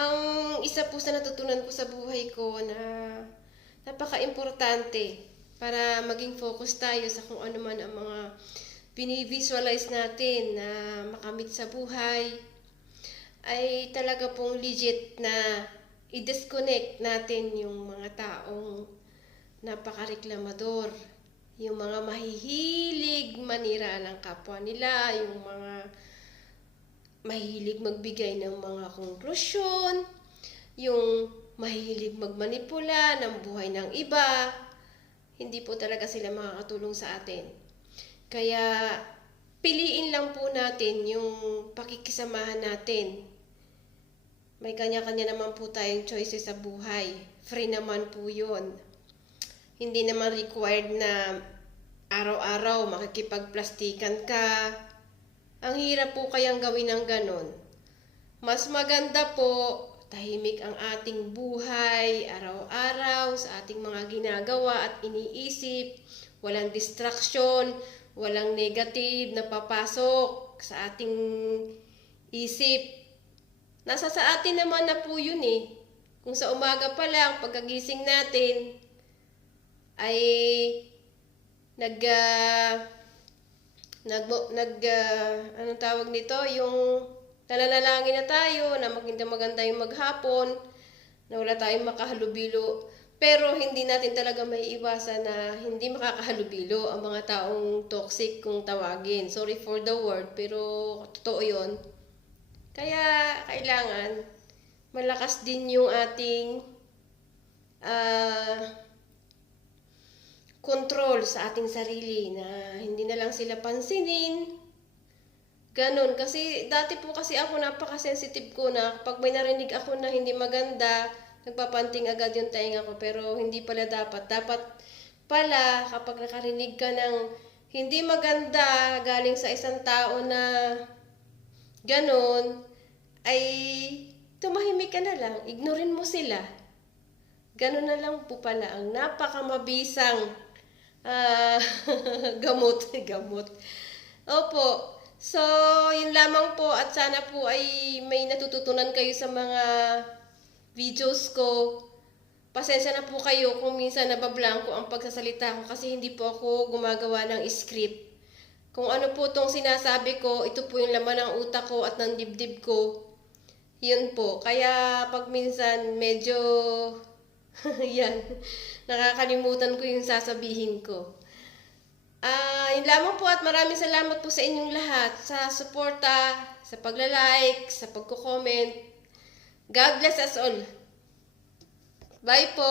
Ang isa po sa natutunan ko sa buhay ko na napaka-importante para maging focus tayo sa kung ano man ang mga binivisualize natin na makamit sa buhay, ay talaga pong legit na i-disconnect natin yung mga taong napaka-reklamador, yung mga mahihilig manira ng kapwa nila, yung mga mahilig magbigay ng mga konklusyon, yung mahilig magmanipula ng buhay ng iba. Hindi po talaga sila makakatulong sa atin. Kaya piliin lang po natin yung pakikisamahan natin. May kanya-kanya naman po tayong choices sa buhay. Free naman po yun. Hindi naman required na araw-araw makikipagplastikan ka. Ang hirap po kayang gawin ng ganon. Mas maganda po, tahimik ang ating buhay, araw-araw, sa ating mga ginagawa at iniisip. Walang distraction, walang negative na papasok sa ating isip. Nasa sa atin naman na po yun eh. Kung sa umaga pa lang, pagkagising natin, ay anong tawag nito, yung nananalangin na tayo na maganda yung maghapon, na wala tayong makahalubilo. Pero hindi natin talaga may iwasan na hindi makakahalubilo ang mga taong toxic kung tawagin. Sorry for the word, pero totoo yun. Kaya kailangan malakas din yung ating control sa ating sarili na hindi na lang sila pansinin. Ganon. Kasi dati po kasi ako napaka-sensitive ko na pag may narinig ako na hindi maganda, nagpapanting agad yung tainga ko. Pero hindi pala dapat. Dapat pala kapag nakarinig ka ng hindi maganda galing sa isang tao na ganon, ay tumahimik ka na lang. Ignorin mo sila. Ganon na lang po pala ang napakamabisang gamot. Opo. So, yun lamang po at sana po ay may natututunan kayo sa mga videos ko. Pasensya na po kayo kung minsan nabablanko ang pagsasalita ko kasi hindi po ako gumagawa ng script. Kung ano po itong sinasabi ko, ito po yung laman ng utak ko at ng dibdib ko. Yun po. Kaya pag minsan medyo yan, nakakalimutan ko yung sasabihin ko. Yun lamang po at maraming salamat po sa inyong lahat sa suporta, sa pagla-like, sa pagko-comment. God bless us all. Bye po!